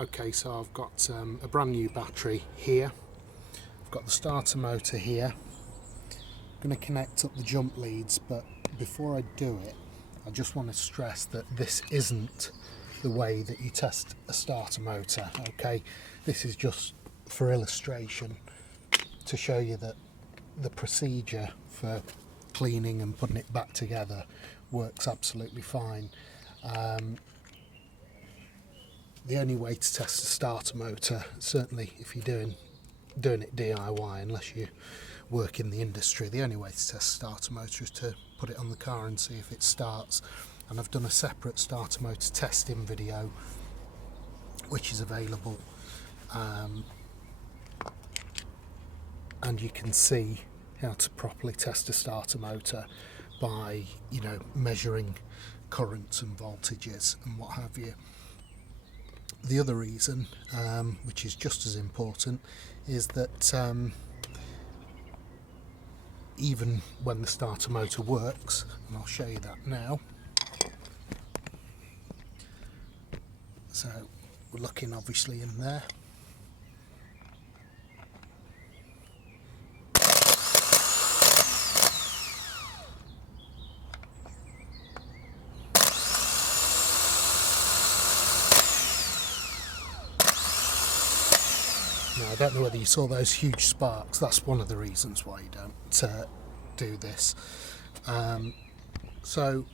Okay, so I've got a brand new battery here. I've got the starter motor here. I'm going to connect up the jump leads, but before I do it, I just want to stress that this isn't the way that you test a starter motor. Okay, this is just for illustration to show you that the procedure for cleaning and putting it back together works absolutely fine. The only way to test a starter motor, certainly if you're doing it DIY, unless you work in the industry, the only way to test a starter motor is to put it on the car and see if it starts. And I've done a separate starter motor testing video which is available, and you can see how to properly test a starter motor by, you know, measuring currents and voltages and what have you. The other reason, which is just as important, is that even when the starter motor works, and I'll show you that now. So we're looking obviously in there. Now, I don't know whether you saw those huge sparks. That's one of the reasons why you don't do this. So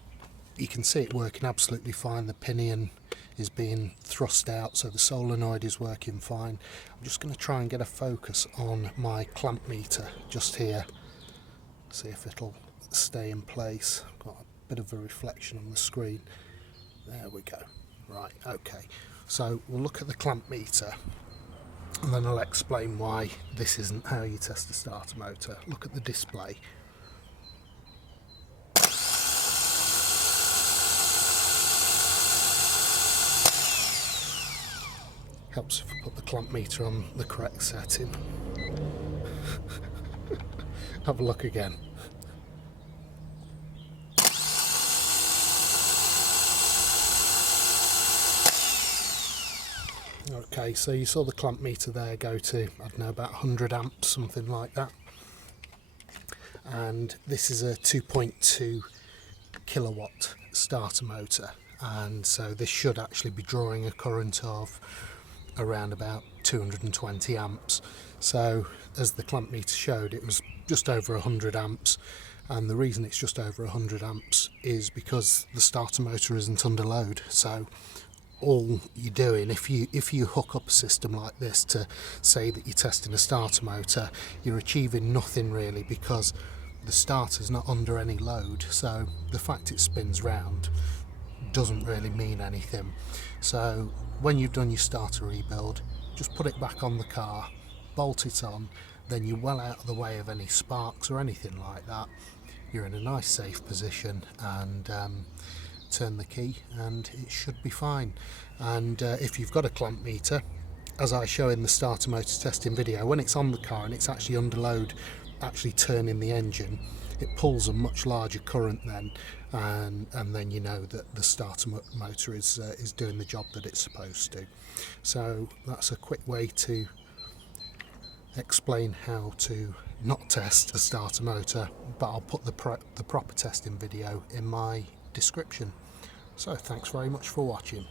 you can see it working absolutely fine. The pinion is being thrust out, so the solenoid is working fine. I'm just going to try and get a focus on my clamp meter just here, see if it'll stay in place. I've got a bit of a reflection on the screen. There we go. Right, okay. So we'll look at the clamp meter, and then I'll explain why this isn't how you test a starter motor. Look at the display. Helps if I put the clamp meter on the correct setting. Have a look again. Okay, so you saw the clamp meter there go to, I don't know, about 100 amps, something like that. And this is a 2.2 kilowatt starter motor, and so this should actually be drawing a current of around about 220 amps. So as the clamp meter showed, it was just over 100 amps, and the reason it's just over 100 amps is because the starter motor isn't under load. So all you're doing, if you hook up a system like this to say that you're testing a starter motor, you're achieving nothing really, because the starter's not under any load, so the fact it spins round doesn't really mean anything. So when you've done your starter rebuild, just put it back on the car, bolt it on, then you're well out of the way of any sparks or anything like that. You're in a nice safe position, and turn the key and it should be fine. And if you've got a clamp meter, as I show in the starter motor testing video, when it's on the car and it's actually under load, actually turning the engine, it pulls a much larger current then, and then you know that the starter motor is doing the job that it's supposed to. So that's a quick way to explain how to not test a starter motor, but I'll put the proper testing video in my description. So thanks very much for watching.